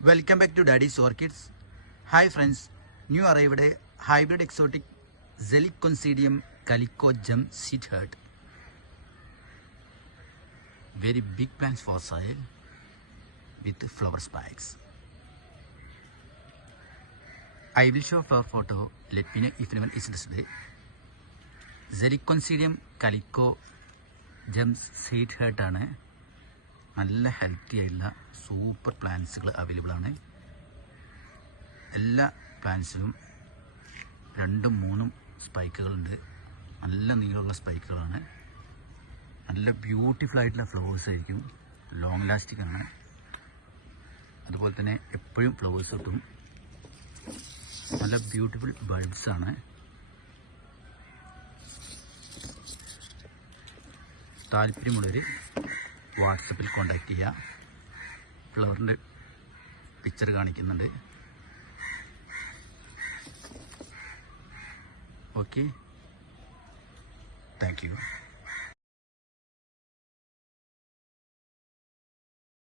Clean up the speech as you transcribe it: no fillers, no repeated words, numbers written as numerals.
Welcome back to Daddy's Orchids. Hi friends, new arrived hybrid exotic Zeliconcidium calico gem seed heart. Very big plants for sale with flower spikes. I will show flower photo. Let me know if anyone is interested. Zeliconcidium calico gem seed heart ആണ്. നല്ല healthy ആയിട്ടുള്ള super പ്ലാന്റ്സുകൾ available ആണ്. എല്ലാ പ്ലാന്റ്സിലും 2-3 സ്പൈക്കുകളുണ്ട്. നല്ല നീളമുള്ള സ്പൈക്കുകളാണ്. നല്ല beautiful ആയിട്ടുള്ള flowers ആയിരിക്കും. ലോങ് ലാസ്റ്റിംഗ് ആണ്. അതുപോലെ തന്നെ എപ്പോഴും ഫ്ലവേഴ്സ് കിട്ടും. നല്ല ബ്യൂട്ടിഫുൾ ബൾബ്സ് ആണ്. താല്പര്യമുള്ളവർ വാട്സപ്പിൽ കോൺടാക്റ്റ് ചെയ്യുക. ഫ്ലവറിൻ്റെ പിക്ചർ കാണിക്കുന്നുണ്ട്. Okay, thank you.